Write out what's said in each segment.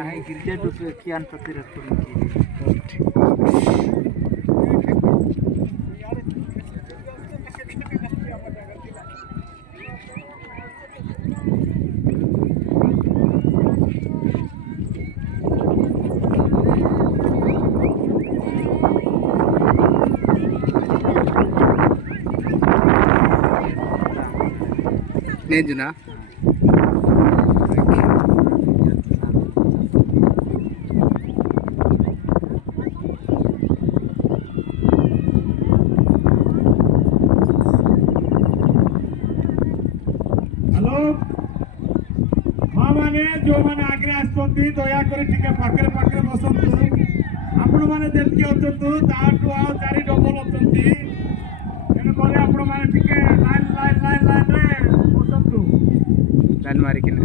Hai gereja dulu kian petir turun kiri. Nejuna. Hello माँ माने जो माने आगे आसुँच दयाकोरी टिके पाखे पाखे बसतु आपण मैंने देखी अच्छु ताठू आ चारि डबल अच्छा तेणुक आपण मैंने टिके लाइन लाइन लाइन लाइन रे बसतु Lain mari kini.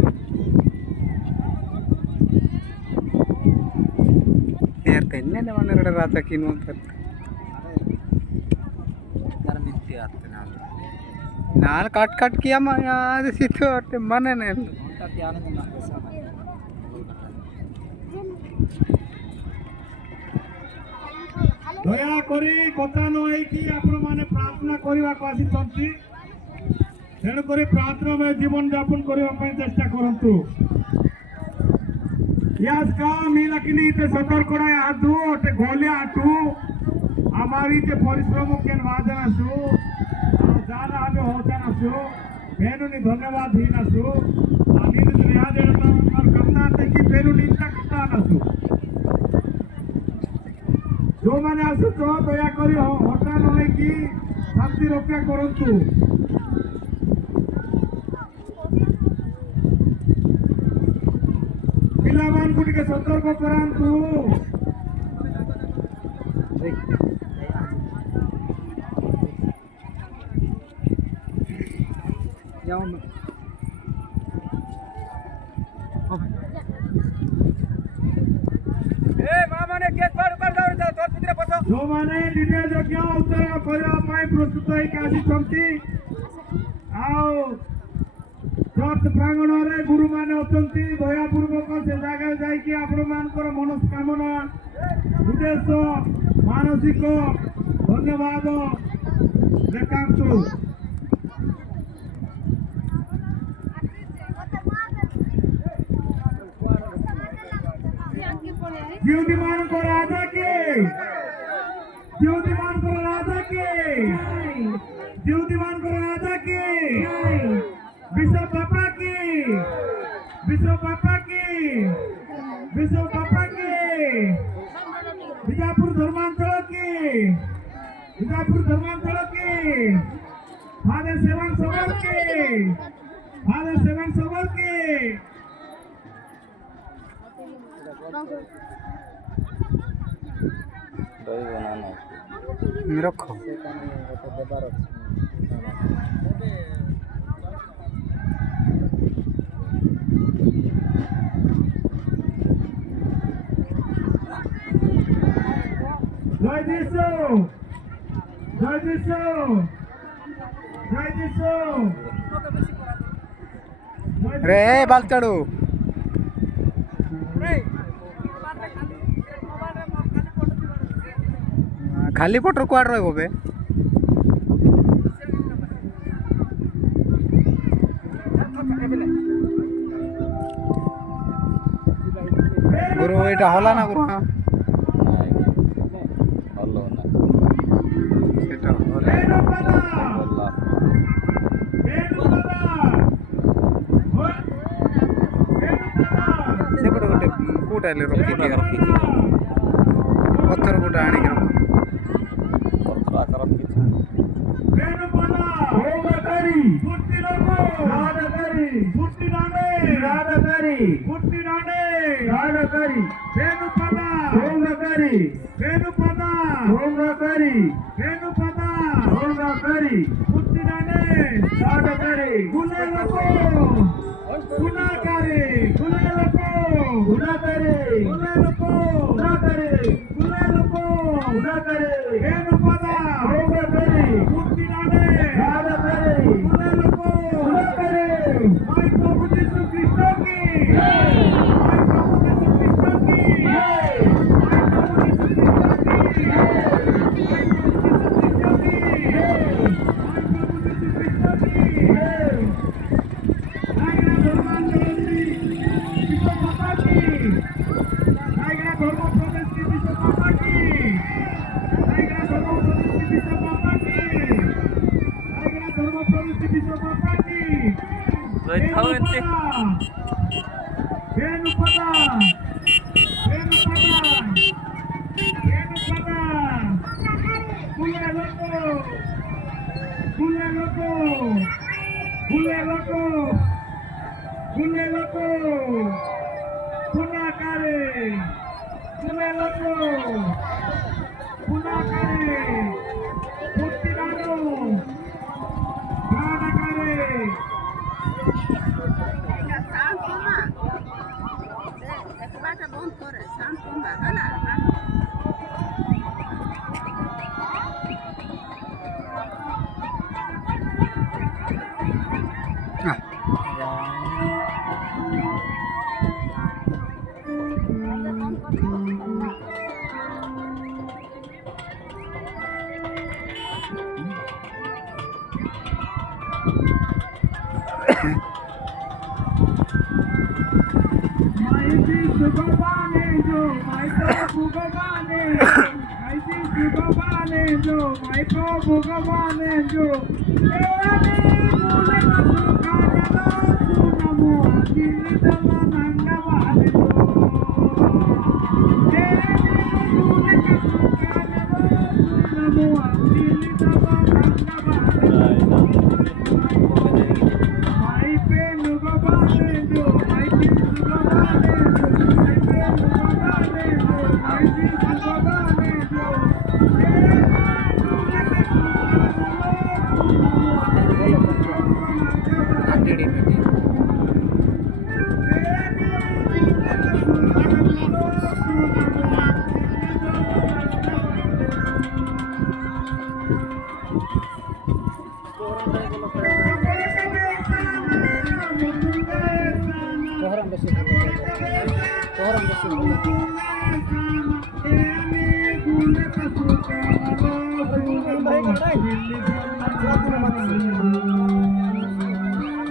Biar tanya nih mana ada rata kini untuk. Karena minti arti nanti. Nah, cut kiam ya di situ ada mana nih? Tapi ane menang bersama. ଦୟାକରି କଥା ନ ହେଇକି ଆପଣମାନେ ପ୍ରାର୍ଥନା କରିବାକୁ ଆସିଛନ୍ତି ତେଣୁକରି ପ୍ରାର୍ଥନାମୟ ଜୀବନ ଯାପନ କରିବା ପାଇଁ ଚେଷ୍ଟା କରନ୍ତୁ यास का मिला कि नहीं ते सतर्क करा आदू ते गोले आटू हमारी ते परिश्रम के वादन असु जाना हमें होता नसु पेनु नि धन्यवाद ही नसु आनी नि दुनिया दे और करता ते कि पेनु निंदा करता नसु जो माने असु तो दया करी होता नहीं कि शांति रक्षा करंतु पिलामान को टिके सतर्क करांतु Yang मामा ने गेट पर जाओ तोर पुत्र पसो जो माने दिव्य यज्ञ उत्तर करबा पाई प्रस्तुत होई कासी छंती आओ चर्च प्रांगण रे गुरु माने अछंती दया पूर्वक से जगह जाई कि आपण मानकर मनस्कामना उद्देश्य मानसिक धन्यवाद देखांतु जीवदिमान को राजा के जीवदिमान को राजा के जीवदिमान को राजा के विश्व पापा की विश्व पापा की विश्व पापा की बीजापुर धर्मांचल की बीजापुर धर्मांचल की फादर सेवन सबर के फादर सेवन सबर के Rokok. Jai Jesu, Jai Jesu, Jai Jesu. Re, balcadu. खाली पटर कुआड़ रहो बे गुरु एटा होला ना गुरु हां हल्लो ना सेटा होला अल्लाह सेपट गोटे कोटा ले रखी दिया पत्थर कोटा आनी के रखो आकारात किछु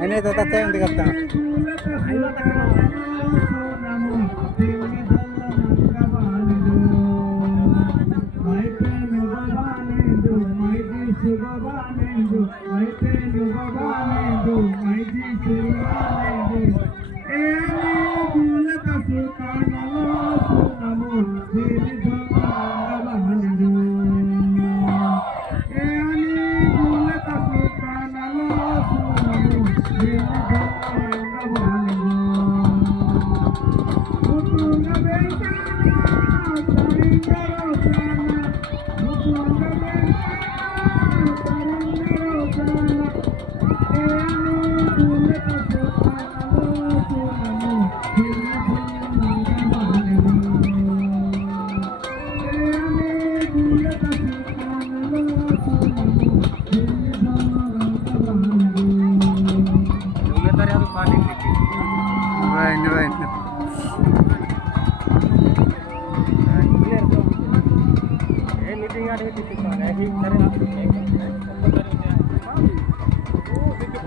Ini tetap saya yang dikatakan.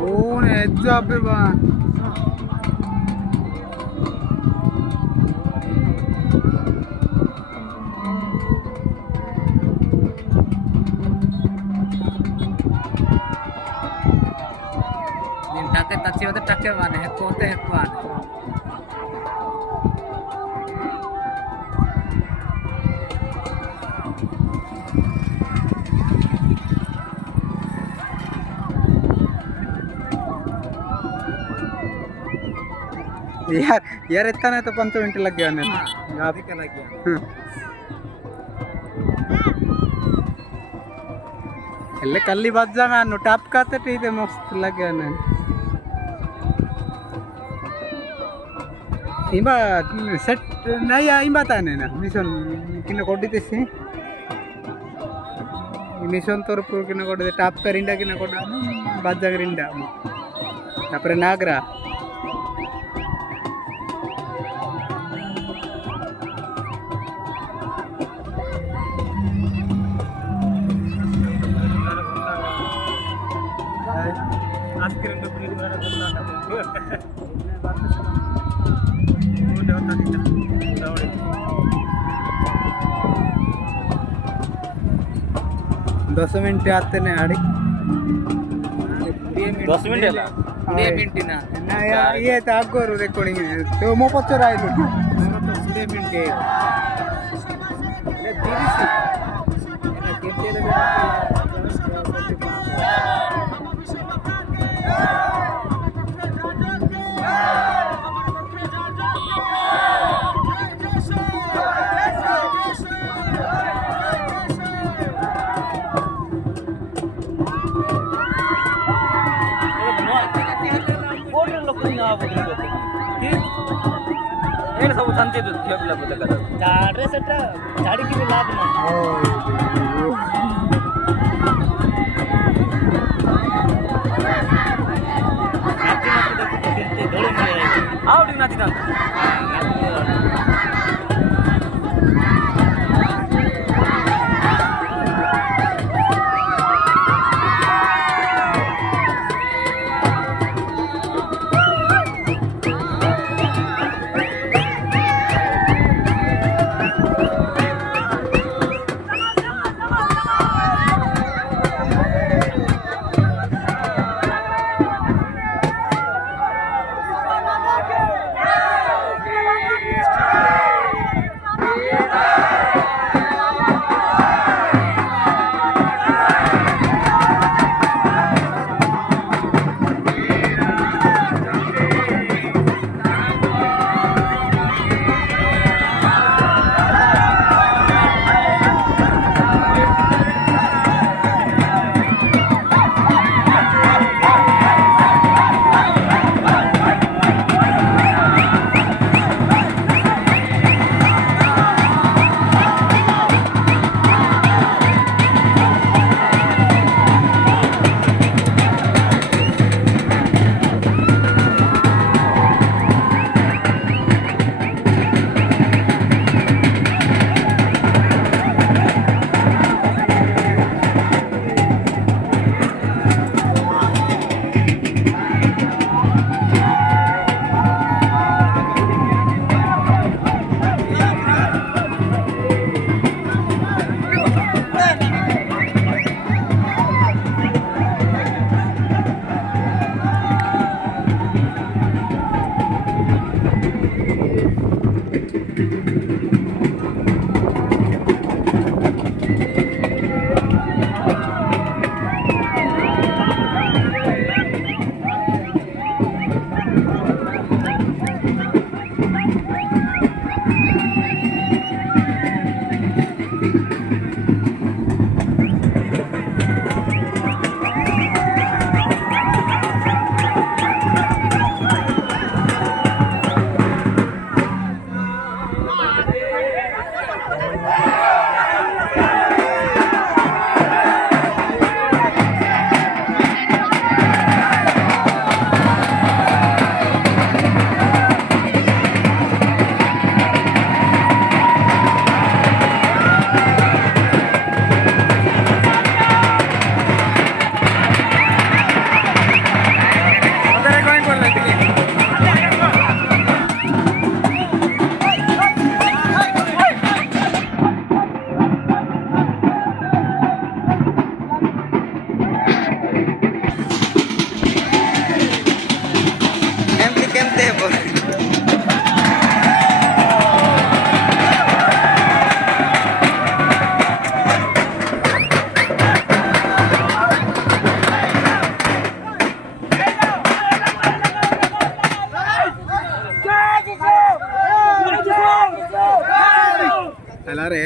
Oh, job bang. Take touch होते टक्के वाले हैं कोते हैं वाले यार इतना नहीं तो 5 मिनट लग गया ना अभी क्या लग गया ले कल्ली बात जागा नो टैप काते टीते मस्त लग गया ना इमा सेट नहीं आई बात है ना मिशन किने कोडी तेसी मिशन तोर पर किने कोडी टैप करिंडा किने कोडा बात जागरिंडा तापरे नागरा दस मिनट आते ने आड़ी 10 मिनट पुढे मिनिटी ना नाही येत अगोदर रेकॉर्डिंग तो मोफतचं राहिलो पुढे मिनिटे ସବୁ ଶାନ୍ତି ଝିଅ ପିଲା ବୋଧେ ଝାଡ଼ରେ ସେଟା ଛାଡ଼ିକି ବି ଲାଭ ନାହିଁ ଆଉ ଟିକେ ନାଚିଥାନ୍ତୁ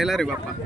हेला रे बाप्पा